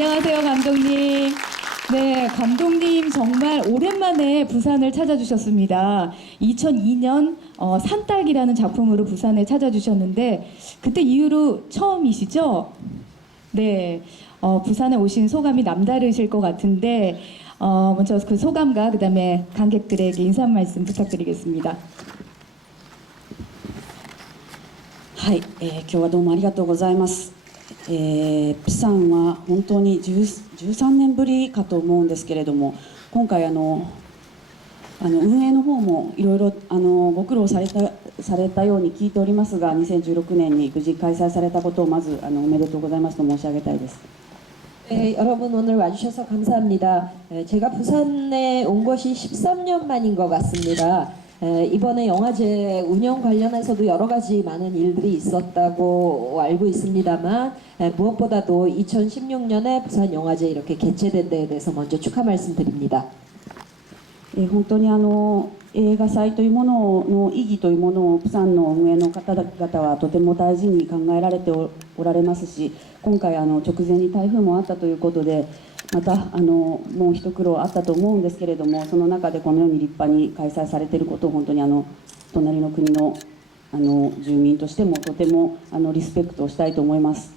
안녕하세요, 감독님. 네, 감독님 정말 오랜만에 부산을 찾아주셨습니다. 2002년 산딸기라는 작품으로 부산에 찾아주셨는데 그때 이후로 처음이시죠? 네, 부산에 오신 소감이 남다르실 것 같은데 먼저 그 소감과 그 다음에 관객들에게 인사 말씀 부탁드리겠습니다. はい、今日はどうもありがとうございます。プサンは本当に13年ぶりかと思うんですけれども、今回運営の方もいろいろご苦労されたように聞いておりますが、2016年に無事開催されたことをまずおめでとうございますと申し上げたいです。 네, 여러분 오늘 와주셔서 감사합니다. 제가 부산에 온 것이 13년 만인 것 같습니다. 이번에 영화제 운영 관련해서도 여러 가지 많은 일들이 있었다고 알고 있습니다만 무엇보다도 2016년에 부산 영화제 이렇게 개최된 데에 대해서 먼저 축하 말씀드립니다. 本当に映画祭というものの意義というものをプサンの運営の方々はとても大事に考えられておられますし、今回直前に台風もあったということでまたもう一苦労あったと思うんですけれども、その中でこのように立派に開催されていることを本当に隣の国の住民としてもとてもリスペクトをしたいと思います。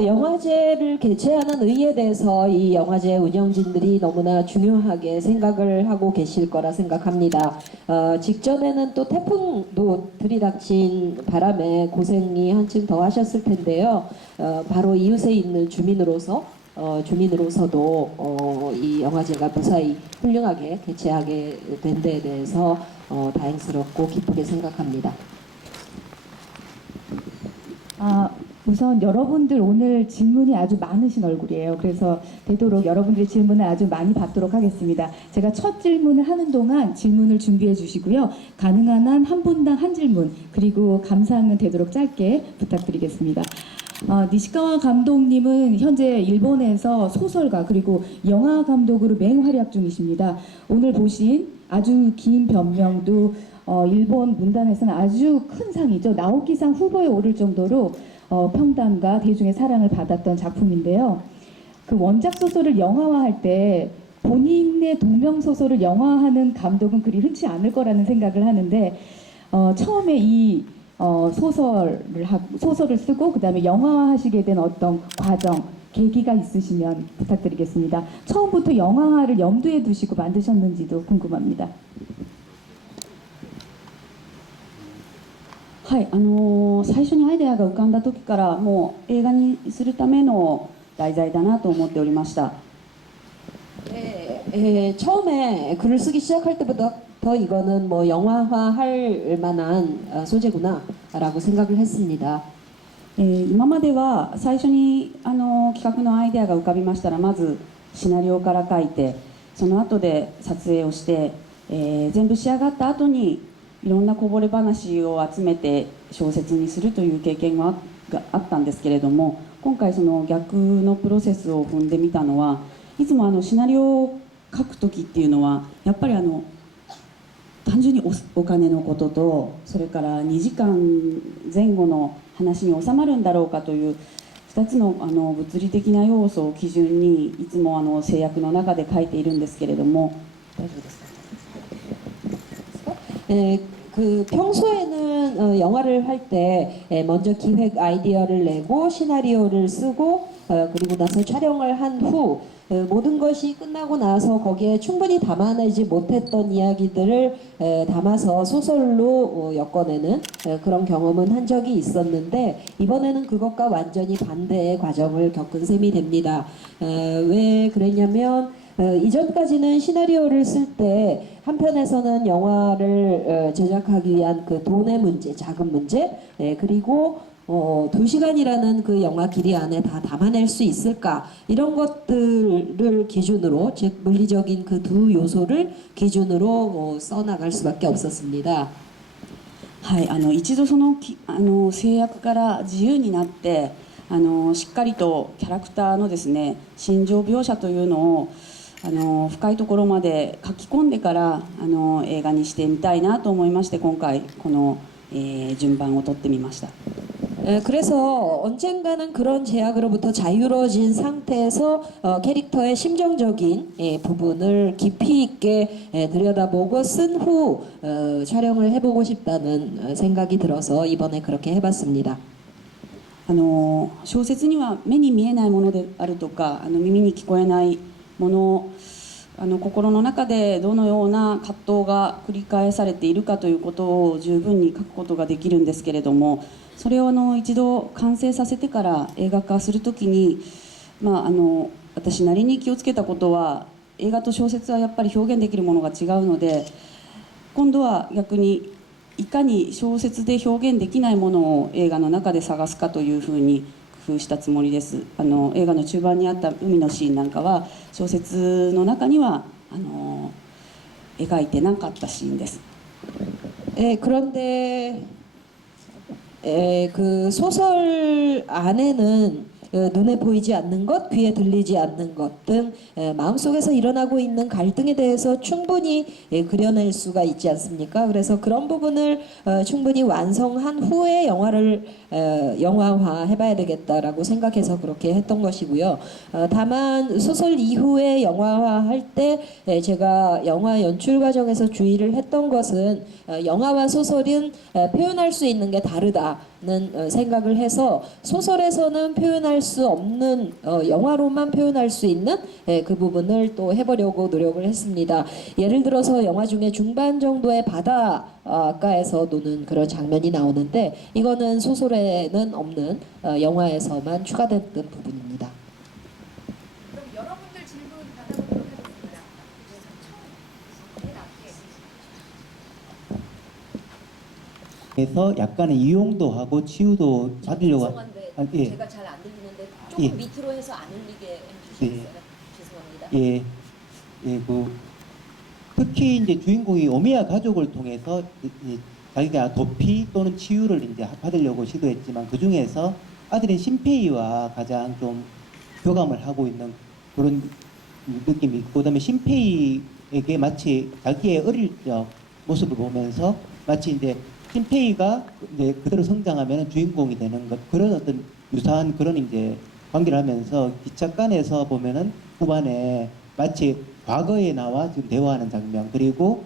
영화제를 개최하는 의의에 대해서 이 영화제 운영진들이 너무나 중요하게 생각을 하고 계실 거라 생각합니다. 직전에는 또 태풍도 들이닥친 바람에 고생이 한층 더 하셨을 텐데요. 바로 이웃에 있는 주민으로서도 이 영화제가 무사히 훌륭하게 개최하게 된 데에 대해서 다행스럽고 기쁘게 생각합니다. 우선 여러분들 오늘 질문이 아주 많으신 얼굴이에요. 그래서 되도록 여러분들의 질문을 아주 많이 받도록 하겠습니다. 제가 첫 질문을 하는 동안 질문을 준비해 주시고요. 가능한 한 한 분당 한 질문, 그리고 감상은 되도록 짧게 부탁드리겠습니다. 니시카와 감독님은 현재 일본에서 소설가 그리고 영화 감독으로 맹활약 중이십니다. 오늘 보신 아주 긴 변명도 일본 문단에서는 아주 큰 상이죠. 나오키상 후보에 오를 정도로 평단과 대중의 사랑을 받았던 작품인데요. 그 원작 소설을 영화화할 때 본인의 동명 소설을 영화화하는 감독은 그리 흔치 않을 거라는 생각을 하는데 처음에 이 소설을 쓰고 그 다음에 영화화하시게 된 어떤 과정, 계기가 있으시면 부탁드리겠습니다. 처음부터 영화화를 염두에 두시고 만드셨는지도 궁금합니다. はい、最初にアイデアが浮かんだ時からもう映画にするための題材だなと思っておりました。 처음에 글을 쓰기 시작할 때부터 이거는 뭐 영화화할 만한 소재구나라고 생각을 했습니다. 今までは最初に企画のアイデアが浮かびましたらまずシナリオから書いてその後で撮影をして、全部仕上がった後にいろんなこぼれ話を集めて小説にするという経験があったんですけれども、今回その逆のプロセスを踏んでみたのはいつもシナリオを書く時っていうのはやっぱり単純にお金のこととそれから2時間前後の話に収まるんだろうかという2つの物理的な要素を基準にいつも制約の中で書いているんですけれども、大丈夫ですか？ 그 평소에는 영화를 할 때 먼저 기획 아이디어를 내고 시나리오를 쓰고 그리고 나서 촬영을 한 후 모든 것이 끝나고 나서 거기에 충분히 담아내지 못했던 이야기들을 담아서 소설로 엮어내는 그런 경험은 한 적이 있었는데 이번에는 그것과 완전히 반대의 과정을 겪은 셈이 됩니다. 왜 그랬냐면 이전까지는 시나리오를 쓸 때 한편에서는 영화를 제작하기 위한 그 돈의 문제, 자금 문제, 그리고 2시간이라는 그 영화 길이 안에 다 담아낼 수 있을까 이런 것들을 기준으로 즉 물리적인 그 두 요소를 기준으로 써나갈 수밖에 없었습니다. はい、一度その制約から自由になってしっかりとキャラクターのですね心情描写というのを深いところまで書き込んでから映画にしてみたいなと思いまして今回この、順番を取ってみました。 그래서 언젠가는 그런 제약으로부터 자유로워진 상태에서 캐릭터의 심정적인 부분을 깊이 있게 들여다보고 쓴 후 촬영을 해보고 싶다는 생각이 들어서 이번에 그렇게 해봤습니다. 小説には目に見えないものであるとか耳に聞こえないもの心の中でどのような葛藤が繰り返されているかということを十分に書くことができるんですけれども、それを一度完成させてから映画化するときに、私なりに気をつけたことは、映画と小説はやっぱり表現できるものが違うので、今度は逆にいかに小説で表現できないものを映画の中で探すかというふうに工夫したつもりです。映画の中盤にあった海のシーンなんかは小説の中には描いてなかったシーンです。 그런데 그 소설 안에는 눈에 보이지 않는 것, 귀에 들리지 않는 것 등 마음속에서 일어나고 있는 갈등에 대해서 충분히 그려낼 수가 있지 않습니까? 그래서 그런 부분을 충분히 완성한 후에 영화를 영화화 해봐야 되겠다라고 생각해서 그렇게 했던 것이고요. 다만 소설 이후에 영화화 할 때 제가 영화 연출 과정에서 주의를 했던 것은 영화와 소설은 표현할 수 있는 게 다르다는 생각을 해서 소설에서는 표현할 수 없는 영화로만 표현할 수 있는 그 부분을 또 해보려고 노력을 했습니다. 예를 들어서 영화 중에 중반 정도의 바닷가에서 노는 그런 장면이 나오는데 이거는 소설에는 없는 영화에서만 추가됐던 부분입니다. 그럼 여러분들 질문 받아보도록 하겠습니다. 그래서 약간의 이용도 하고 치유도 받으려고 죄송한데 예. 제가 잘 안 들리는데 조금 예. 밑으로 해서 안 울리게 해주시겠어요? 죄송합니다. 예, 예, 특히 이제 주인공이 오미야 가족을 통해서 자기가 도피 또는 치유를 이제 받으려고 시도했지만 그 중에서 아들인 신페이와 가장 좀 교감을 하고 있는 그런 느낌이 있고, 그다음에 신페이에게 마치 자기의 어릴 적 모습을 보면서 마치 이제 신페이가 이제 그대로 성장하면 주인공이 되는 것, 그런 어떤 유사한 그런 이제 관계를 하면서 기착간에서 보면은 후반에 마치 과거에 나와 지금 대화하는 장면, 그리고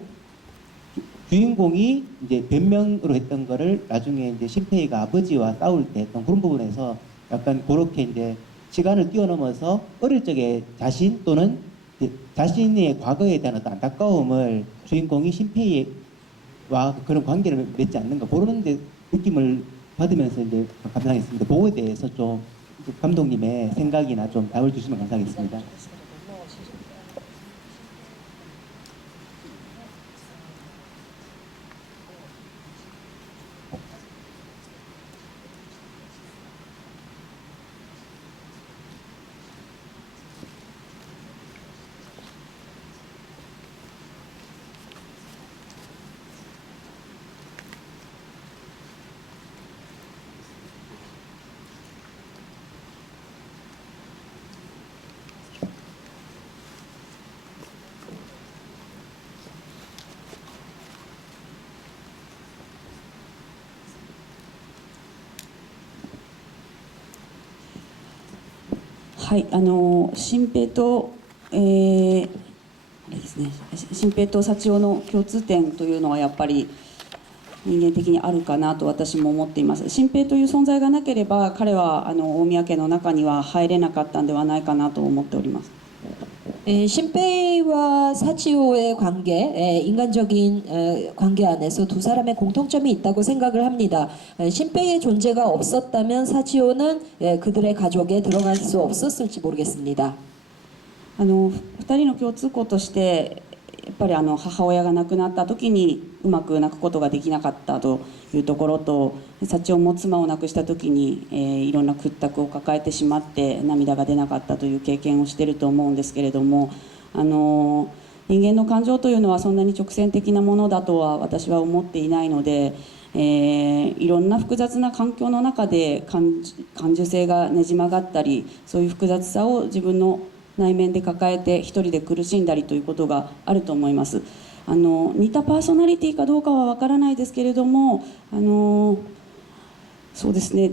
주인공이 이제 변명으로 했던 거를 나중에 이제 신페이가 아버지와 싸울 때 했던 그런 부분에서 약간 그렇게 이제 시간을 뛰어넘어서 어릴 적의 자신 또는 자신의 과거에 대한 어떤 안타까움을 주인공이 신페이와 그런 관계를 맺지 않는가, 그런 이제 느낌을 받으면서 이제 감상했습니다. 그거에 대해서 좀 감독님의 생각이나 좀 답을 주시면 감사하겠습니다.はい、新平と、あれですね、新平と幸男の共通点というのはやっぱり人間的にあるかなと私も思っています。新平という存在がなければ彼は大宮家の中には入れなかったんではないかなと思っております。 신페이와 사치오의 관계, 인간적인 관계 안에서 두 사람의 공통점이 있다고 생각을 합니다. 신페이의 존재가 없었다면 사치오는 그들의 가족에 들어갈 수 없었을지 모르겠습니다. 2人の共通項としてやっぱり母親が亡くなった時にうまく泣くことができなかったというところと、幸男も妻を亡くした時に、いろんな屈託を抱えてしまって涙が出なかったという経験をしていると思うんですけれども、人間の感情というのはそんなに直線的なものだとは私は思っていないので、いろんな複雑な環境の中で感受性がねじ曲がったり、そういう複雑さを自分の内面で抱えて一人で苦しんだりということがあると思います。似たパーソナリティかどうかはわからないですけれども、そうですね、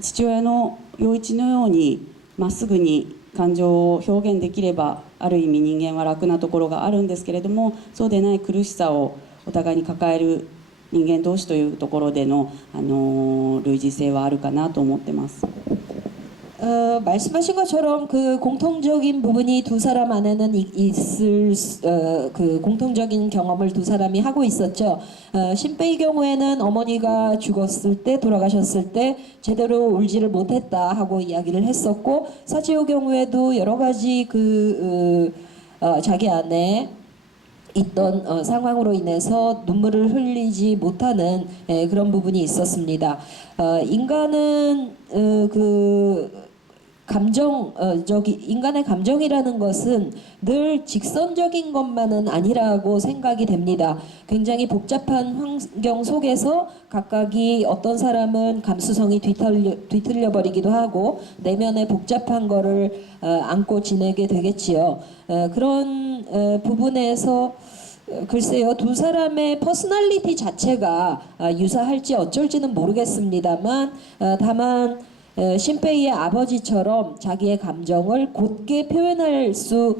父親の陽一のようにまっすぐに感情を表現できればある意味人間は楽なところがあるんですけれども、そうでない苦しさをお互いに抱える人間同士というところでの、類似性はあるかなと思ってます。 말씀하신 것처럼 그 공통적인 부분이 두 사람 안에는 있을 그 공통적인 경험을 두 사람이 하고 있었죠. 신페이 경우에는 어머니가 죽었을 때 돌아가셨을 때 제대로 울지를 못했다 하고 이야기를 했었고, 사치오 경우에도 여러 가지 자기 안에 있던 상황으로 인해서 눈물을 흘리지 못하는 그런 부분이 있었습니다. 인간은 인간의 감정이라는 것은 늘 직선적인 것만은 아니라고 생각이 됩니다. 굉장히 복잡한 환경 속에서 각각이 어떤 사람은 감수성이 뒤틀려 버리기도 하고 내면의 복잡한 거를 안고 지내게 되겠지요. 그런 부분에서 글쎄요, 두 사람의 퍼스널리티 자체가 유사할지 어쩔지는 모르겠습니다만, 다만 신페이의 아버지처럼 자기의 감정을 곧게 표현할 수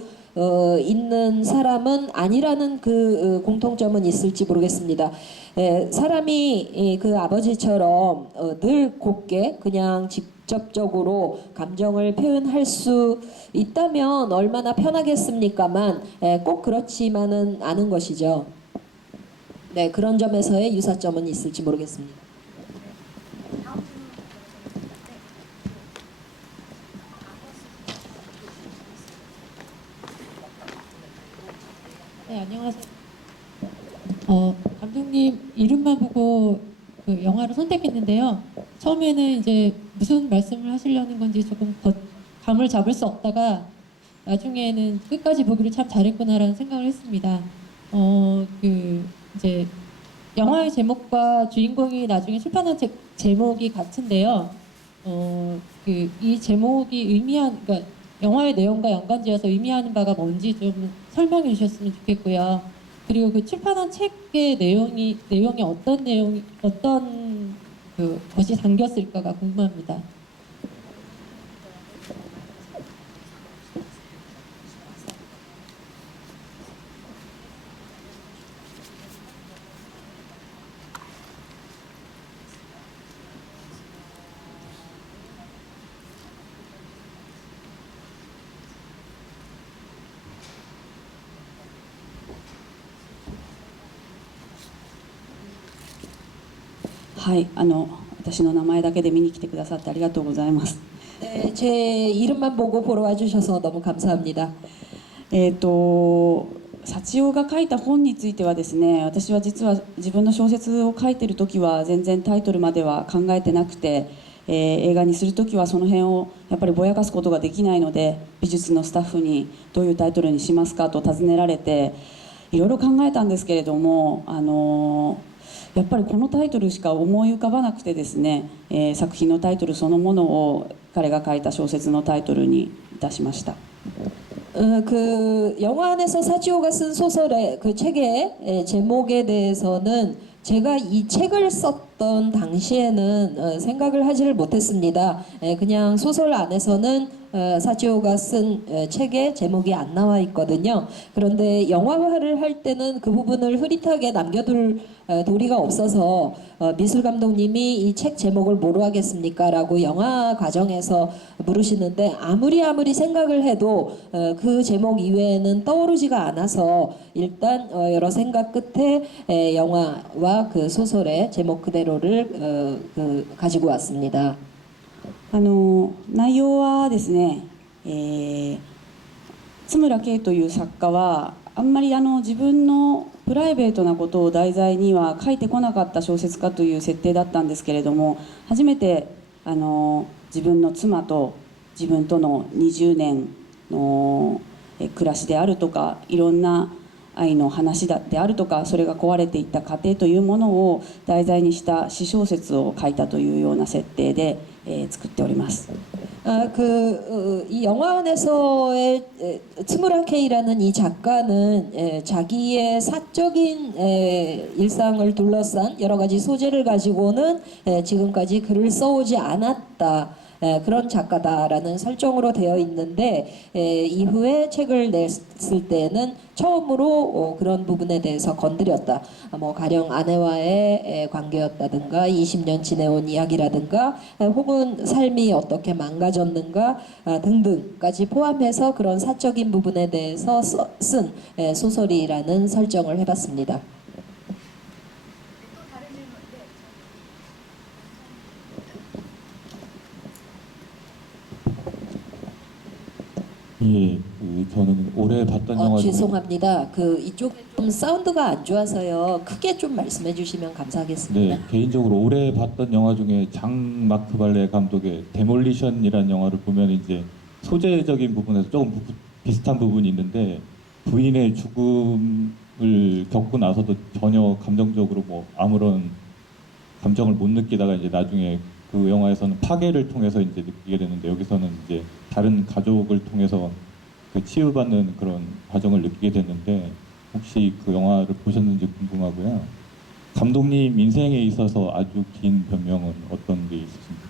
있는 사람은 아니라는 그 공통점은 있을지 모르겠습니다. 사람이 그 아버지처럼 늘 곧게 그냥 직접적으로 감정을 표현할 수 있다면 얼마나 편하겠습니까만 꼭 그렇지만은 않은 것이죠. 네, 그런 점에서의 유사점은 있을지 모르겠습니다. 네, 안녕하세요. 감독님 이름만 보고 그 영화를 선택했는데요. 처음에는 이제 무슨 말씀을 하시려는 건지 조금 감을 잡을 수 없다가 나중에는 끝까지 보기를 참 잘했구나라는 생각을 했습니다. 이제 영화의 제목과 주인공이 나중에 출판한 제목이 같은데요. 이 제목이 그러니까 영화의 내용과 연관지어서 의미하는 바가 뭔지 좀 설명해 주셨으면 좋겠고요. 그리고 그 출판한 책의 내용이 어떤 것이 담겼을까가 궁금합니다.はい、私の名前だけで見に来てくださってありがとうございます。 네, 제 이름만 보고 보러 와주셔서 너무 감사합니다. 幸男が書いた本についてはですね、私は実は自分の小説を書いてる時は全然タイトルまでは考えてなくて、映画にする時はその辺をやっぱりぼやかすことができないので、美術のスタッフにどういうタイトルにしますかと尋ねられていろいろ考えたんですけれども、やっぱりこのタイトルしか思い浮かばなくてですね、作品のタイトルそのものを彼が書いた小説のタイトルにいたしました。 그 영화 안에서 사치오가 쓴 소설의 그 책의 제목에 대해서는 제가 이 책을 썼던 당시에는 생각을 하지를 못했습니다. 그냥 소설 안에서는 사치오가 쓴 책의 제목이 안 나와 있거든요. 그런데 영화화를 할 때는 그 부분을 흐릿하게 남겨둘 도리가 없어서 미술 감독님이 이 책 제목을 뭐로 하겠습니까? 라고 영화 과정에서 물으시는데 아무리 생각을 해도 그 제목 이외에는 떠오르지가 않아서 일단 여러 생각 끝에 영화와 그 소설의 제목 그대로를 가지고 왔습니다. 内容はですね、津村圭という作家はあんまり自分のプライベートなことを題材には書いてこなかった小説家という設定だったんですけれども、初めて自分の妻と自分との20年の暮らしであるとか、いろんな愛の話であるとか、それが壊れていった過程というものを題材にした詩小説を書いたというような設定で作っております。 이 영화원에서의 트무라 케이라는 이 작가는 자기의 사적인 일상을 둘러싼 여러 가지 소재를 가지고는 지금까지 글을 써오지 않았다. 그런 작가다라는 설정으로 되어 있는데 이후에 책을 냈을 때는 처음으로 그런 부분에 대해서 건드렸다. 뭐 가령 아내와의 관계였다든가 20년 지내온 이야기라든가 혹은 삶이 어떻게 망가졌는가 등등까지 포함해서 그런 사적인 부분에 대해서 쓴 소설이라는 설정을 해봤습니다. 예, 저는 올해 봤던 영화 중에 죄송합니다. 이쪽 좀 사운드가 안 좋아서요. 크게 좀 말씀해 주시면 감사하겠습니다. 네, 개인적으로 올해 봤던 영화 중에 장 마크 발레 감독의 데몰리션이라는 영화를 보면 이제 소재적인 부분에서 조금 비슷한 부분이 있는데 부인의 죽음을 겪고 나서도 전혀 감정적으로 뭐 아무런 감정을 못 느끼다가 이제 나중에 그 영화에서는 파괴를 통해서 이제 느끼게 되는데 여기서는 이제 다른 가족을 통해서 그 치유받는 그런 과정을 느끼게 됐는데 혹시 그 영화를 보셨는지 궁금하고요. 감독님 인생에 있어서 아주 긴 변명은 어떤 게 있으신지.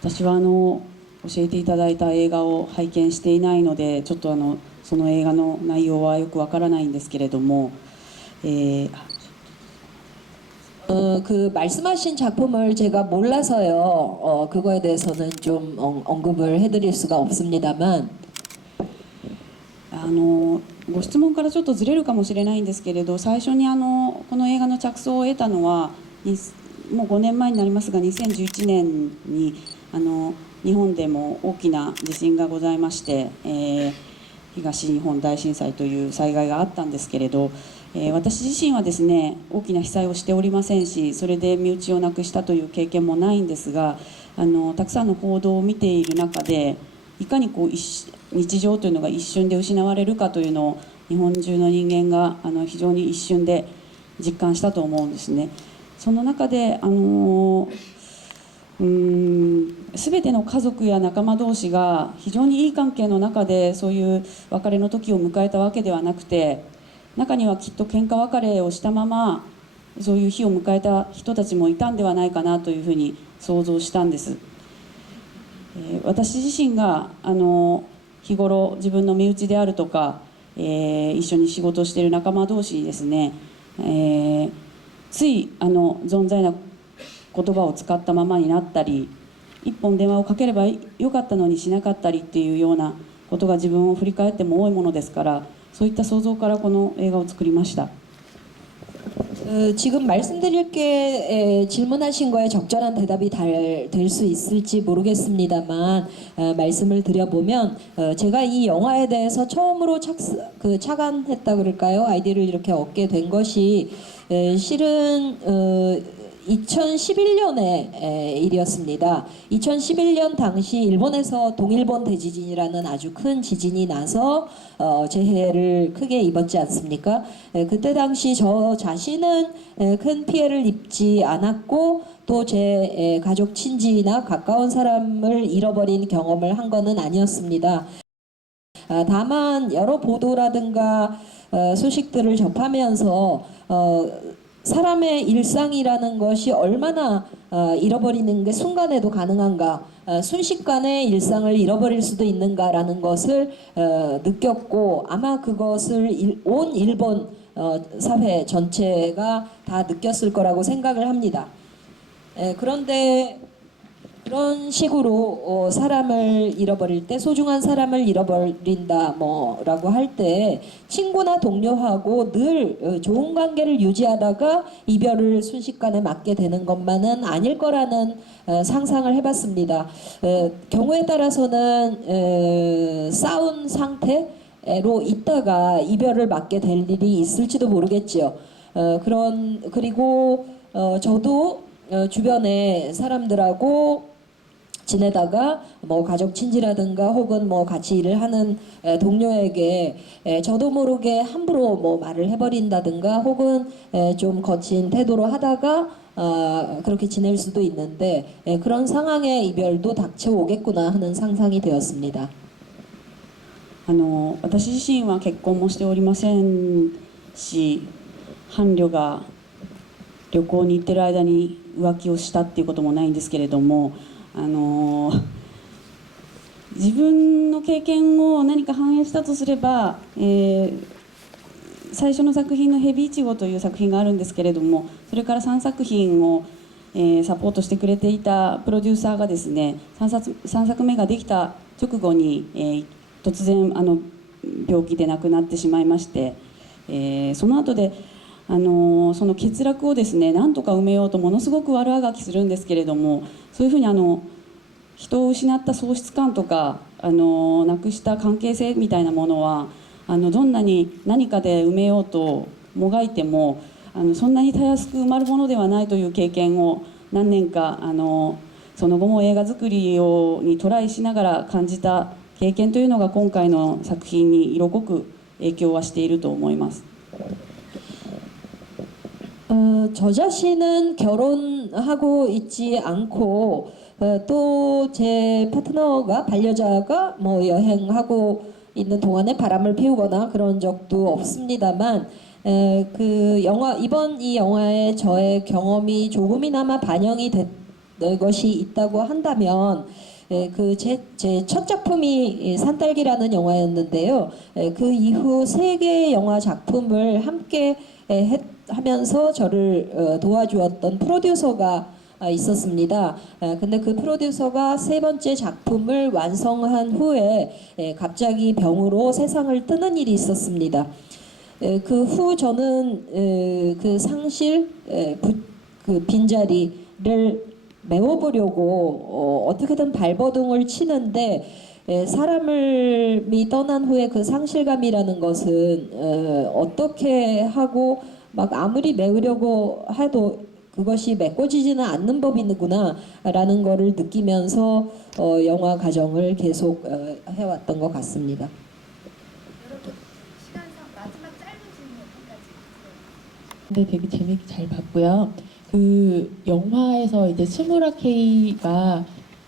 私は教えていただいた映画を拝見していないのでちょっとその映画の内容はよくわからないんですけれども、그 말씀하신 작품을 제가 몰라서요. 그거에 대해서는 좀 언급을 해드릴 수가 없습니다만 ご質問からちょっとずれるかもしれないんですけれど、最初にこの映画の着想を得たのはもう5年前になりますが2011年に日本でも大きな地震がございまして、東日本大震災という災害があったんですけれど、私自身はですね大きな被災をしておりませんし、それで身内を亡くしたという経験もないんですが、たくさんの報道を見ている中でいかに日常というのが一瞬で失われるかというのを日本中の人間が非常に一瞬で実感したと思うんですね。その中で全ての家族や仲間同士が非常にいい関係の中でそういう別れの時を迎えたわけではなくて、中にはきっと喧嘩別れをしたままそういう日を迎えた人たちもいたんではないかなというふうに想像したんです。私自身が日頃自分の身内であるとか、一緒に仕事をしている仲間同士にですね、つい存在な言葉を使ったままになったり、一本電話をかければよかったのにしなかったりっていうようなことが自分を振り返っても多いものですから、そういった想像からこの映画を作りました。 지금 말씀드릴 게 질문하신 거에 적절한 대답이 될 수 있을지 모르겠습니다만 말씀을 드려보면 제가 이 영화에 대해서 처음으로 착안했다 그럴까요? 아이디어를 이렇게 얻게 된 것이 실은 2011년의 일이었습니다. 2011년 당시 일본에서 동일본 대지진이라는 아주 큰 지진이 나서 재해를 크게 입었지 않습니까? 그때 당시 저 자신은 큰 피해를 입지 않았고 또 제 가족 친지나 가까운 사람을 잃어버린 경험을 한 것은 아니었습니다. 다만 여러 보도라든가 소식들을 접하면서 사람의 일상이라는 것이 얼마나 잃어버리는 게 순간에도 가능한가 순식간에 일상을 잃어버릴 수도 있는가라는 것을 느꼈고 아마 그것을 온 일본 사회 전체가 다 느꼈을 거라고 생각을 합니다. 그런데 그런 식으로 사람을 잃어버릴 때 소중한 사람을 잃어버린다 뭐라고 할 때 친구나 동료하고 늘 좋은 관계를 유지하다가 이별을 순식간에 맞게 되는 것만은 아닐 거라는 상상을 해봤습니다. 경우에 따라서는 싸운 상태로 있다가 이별을 맞게 될 일이 있을지도 모르겠지요. 그리고 저도 주변에 사람들하고 지내다가 뭐 가족 친지라든가 혹은 뭐 같이 일을 하는 동료에게 저도 모르게 함부로 뭐 말을 해버린다든가 혹은 좀 거친 태도로 하다가 그렇게 지낼 수도 있는데 그런 상황의 이별도 닥쳐오겠구나 하는 상상이 되었습니다. 私自身は結婚もしておりませんし、伴侶が旅行に行ってる間に浮気をしたっていうこともないんですけれども、自分の経験を何か反映したとすれば、最初の作品の「ヘビイチゴ」という作品があるんですけれども、それから3作品を、サポートしてくれていたプロデューサーがですね、3作目ができた直後に、突然病気で亡くなってしまいまして、その後でその欠落をですねなんとか埋めようとものすごく悪あがきするんですけれども、そういうふうに人を失った喪失感とかなくした関係性みたいなものはどんなに何かで埋めようともがいてもそんなにたやすく埋まるものではないという経験を何年かその後も映画作りにトライしながら感じた経験というのが今回の作品に色濃く影響はしていると思います。 저 자신은 결혼하고 있지 않고 또 제 파트너가 반려자가 뭐 여행하고 있는 동안에 바람을 피우거나 그런 적도 없습니다만 그 영화 이번 이 영화에 저의 경험이 조금이나마 반영이 된 것이 있다고 한다면 그 제 첫 작품이 산딸기라는 영화였는데요. 그 이후 세 개의 영화 작품을 함께 하면서 저를 도와주었던 프로듀서가 있었습니다. 근데 그 프로듀서가 세 번째 작품을 완성한 후에 갑자기 병으로 세상을 뜨는 일이 있었습니다. 그 후 저는 그 상실, 그 빈자리를 메워보려고 어떻게든 발버둥을 치는데 사람이 떠난 후에 그 상실감이라는 것은 어떻게 하고 막 아무리 메우려고 해도 그것이 메꿔지지는 않는 법이구나 라는 거를 느끼면서 영화 과정을 계속 해왔던 것 같습니다. 여러분 시간상 마지막 짧은 질문 한 가지. 근데 되게 재밌게 잘 봤고요. 그 영화에서 이제 스무라 K가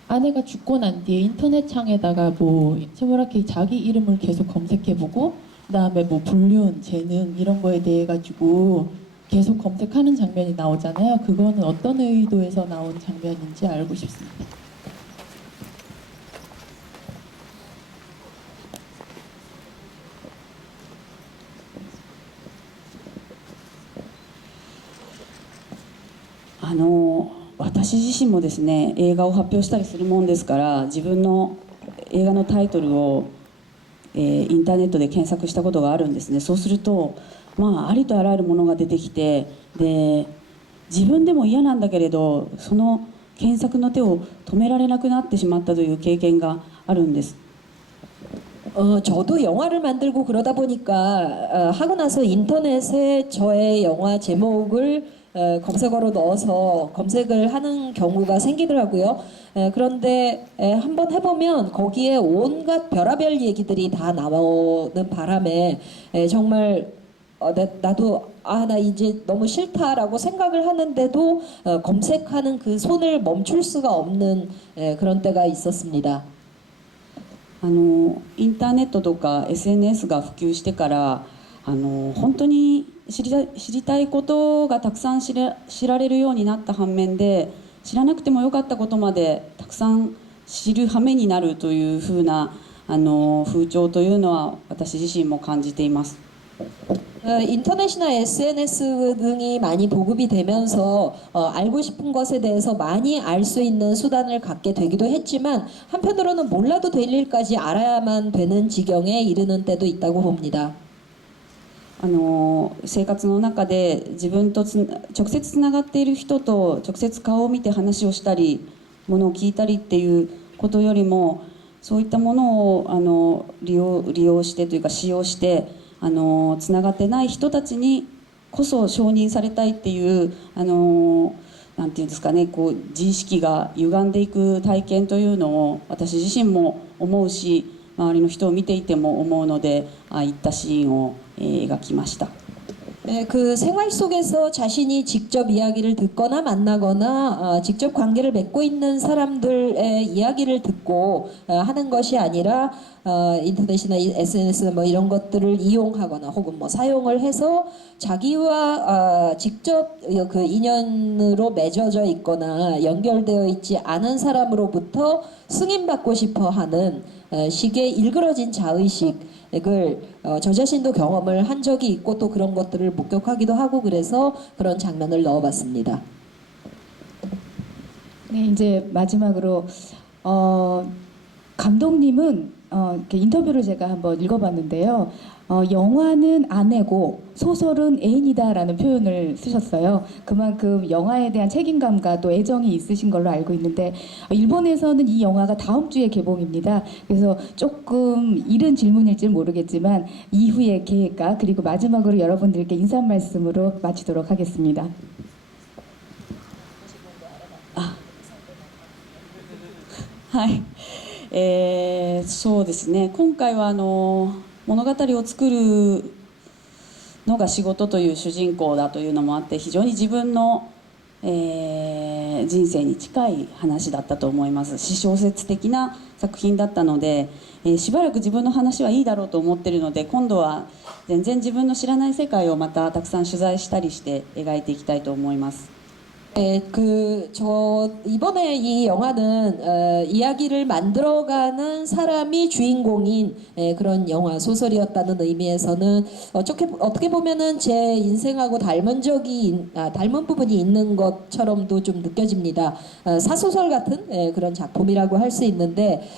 아내가 죽고 난 뒤에 인터넷 창에다가 뭐 스무라 K 자기 이름을 계속 검색해보고 그다음에 뭐 불륜, 재능 이런 거에 대해 가지고 계속 검색하는 장면이 나오잖아요. 그거는 어떤 의도에서 나온 장면인지 알고 싶습니다. 아, 私自身もですね映画を発表したりするもんですから自分の映画のタイトルを、インターネットで検索したことがあるんですね。そうするとまあありとあらゆるものが出てきてで自分でも嫌なんだけれどその検索の手を止められなくなってしまったという経験があるんです。 저도 영화를 만들고 그러다 보니까 하고 나서 인터넷에 저의 영화 제목을 검색어로 넣어서 검색을 하는 경우가 생기더라고요. 그런데 한번 해보면 거기에 온갖 별의별 얘기들이 다 나오는 바람에 정말 나도 나 이제 너무 싫다라고 생각을 하는데도 검색하는 그 손을 멈출 수가 없는 그런 때가 있었습니다. インターネットとか SNS が普及してから本当に知りたいことがたくさん知られるようになった反面で知らなくてもよかったことまでたくさん知る羽目になるというふうな風潮というのは私自身も感じています。 인터넷이나 SNS 등이 많이 보급이 되면서 알고 싶은 것에 대해서 많이 알 수 있는 수단을 갖게 되기도 했지만 한편으로는 몰라도 될 일까지 알아야만 되는 지경에 이르는 때도 있다고 봅니다. 生活の中で自分と直接つながっている人と直接顔を見て話をしたりものを聞いたりっていうことよりもそういったものを利用してというか使用してつながってない人たちにこそ承認されたいっていうなんていうんですかね、こう自意識が歪んでいく体験というのを私自身も思うし周りの人を見ていても思うのでああいったシーンを描きました。 그 생활 속에서 자신이 직접 이야기를 듣거나 만나거나 직접 관계를 맺고 있는 사람들의 이야기를 듣고 하는 것이 아니라 인터넷이나 SNS나 뭐 이런 것들을 이용하거나 혹은 뭐 사용을 해서 자기와 직접 그 인연으로 맺어져 있거나 연결되어 있지 않은 사람으로부터 승인받고 싶어 하는 식의 일그러진 자의식을 저 자신도 경험을 한 적이 있고 또 그런 것들을 목격하기도 하고 그래서 그런 장면을 넣어봤습니다. 네, 이제 마지막으로 감독님은 이렇게 인터뷰를 제가 한번 읽어봤는데요. 영화는 아내고 소설은 애인이다라는 표현을 쓰셨어요. 그만큼 영화에 대한 책임감과 또 애정이 있으신 걸로 알고 있는데 일본에서는 이 영화가 다음 주에 개봉입니다. 그래서 조금 이른 질문일지 모르겠지만 이후의 계획과 그리고 마지막으로 여러분들께 인사 말씀으로 마치도록 하겠습니다. はい、そうですね、今回は物語を作るのが仕事という主人公だというのもあって非常に自分の、人生に近い話だったと思います。私小説的な作品だったので、しばらく自分の話はいいだろうと思っているので今度は全然自分の知らない世界をまたたくさん取材したりして描いていきたいと思います。 이번에 이 영화는 이야기를 만들어가는 사람이 주인공인 그런 영화 소설이었다는 의미에서는 어떻게 보면은 제 인생하고 닮은 부분이 있는 것처럼도 좀 느껴집니다. 사소설 같은 그런 작품이라고 할 수 있는데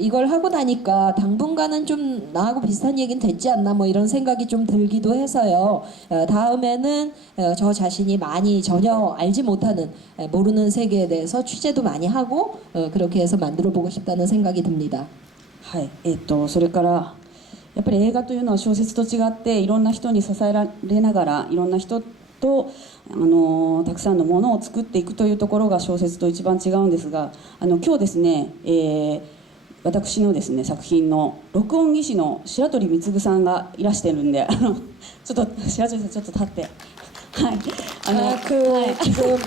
이걸 하고 나니까 당분간은 좀 나하고 비슷한 얘기는 됐지 않나 뭐 이런 생각이 좀 들기도 해서요. 다음에는 저 자신이 많이 전혀 알지 못하는 모르는 세계에 대해서 취재도 많이 하고 그렇게 해서 만들어 보고 싶다는 생각이 듭니다. はい、それからやっぱり映画というのは小説と違っていろんな人に支えられながらいろんな人とたくさんのものを作っていくというところが小説と一番違うんですが今日ですね、私のですね作品の録音技師の白鳥貢さんがいらしてるんでちょっと白鳥さんちょっと立って。 はい、지금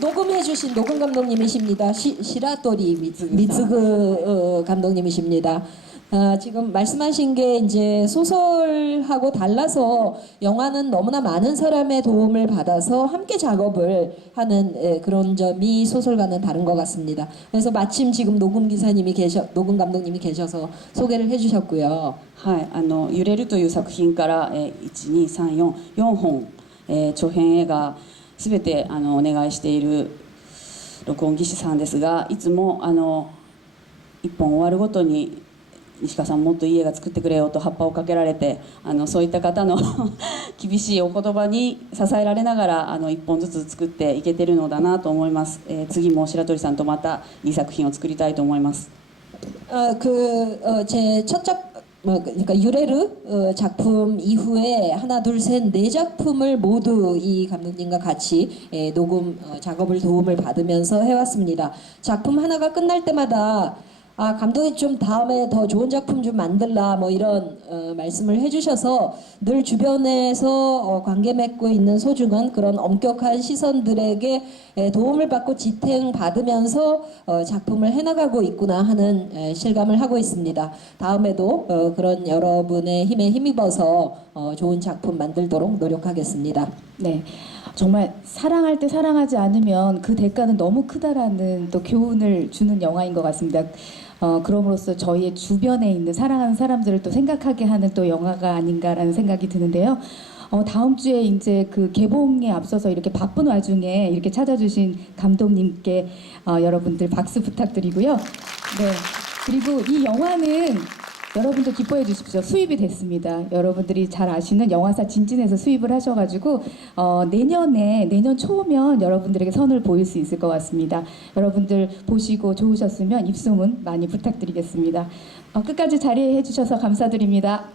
녹음해주신 녹음 감독님이십니다. 시라토리 미츠그 감독님이십니다. 지금 말씀하신 게 이제 소설하고 달라서 영화는 너무나 많은 사람의 도움을 받아서 함께 작업을 하는 그런 점이 소설과는 다른 것 같습니다. 그래서 마침 지금 녹음 감독님이 계셔서 소개를 해주셨고요. はい、揺れるという作品から、4本、長編映画すべてお願いしている録音技師さんですがいつも1本終わるごとに西川さんもっといい映画作ってくれよと葉っぱをかけられてそういった方の厳しいお言葉に支えられながら1本ずつ作っていけてるのだなと思います。次も白鳥さんとまたいい作品を作りたいと思います。 제 첫 그러니까 유레르 작품 이후에 하나 둘 셋 네 작품을 모두 이 감독님과 같이 녹음 작업을 도움을 받으면서 해왔습니다. 작품 하나가 끝날 때마다 아 감독이 좀 다음에 더 좋은 작품 좀 만들라 뭐 이런 말씀을 해주셔서 늘 주변에서 관계 맺고 있는 소중한 그런 엄격한 시선들에게 도움을 받고 지탱 받으면서 작품을 해나가고 있구나 하는 실감을 하고 있습니다. 다음에도 그런 여러분의 힘에 힘입어서 좋은 작품 만들도록 노력하겠습니다. 네, 정말 사랑할 때 사랑하지 않으면 그 대가는 너무 크다라는 또 교훈을 주는 영화인 것 같습니다. 그럼으로써 저희의 주변에 있는 사랑하는 사람들을 또 생각하게 하는 또 영화가 아닌가라는 생각이 드는데요. 다음 주에 이제 그 개봉에 앞서서 이렇게 바쁜 와중에 이렇게 찾아주신 감독님께 여러분들 박수 부탁드리고요. 네, 그리고 이 영화는 여러분들 기뻐해 주십시오. 수입이 됐습니다. 여러분들이 잘 아시는 영화사 진진에서 수입을 하셔가지고 내년 초면 여러분들에게 선을 보일 수 있을 것 같습니다. 여러분들 보시고 좋으셨으면 입소문 많이 부탁드리겠습니다. 끝까지 자리해 주셔서 감사드립니다.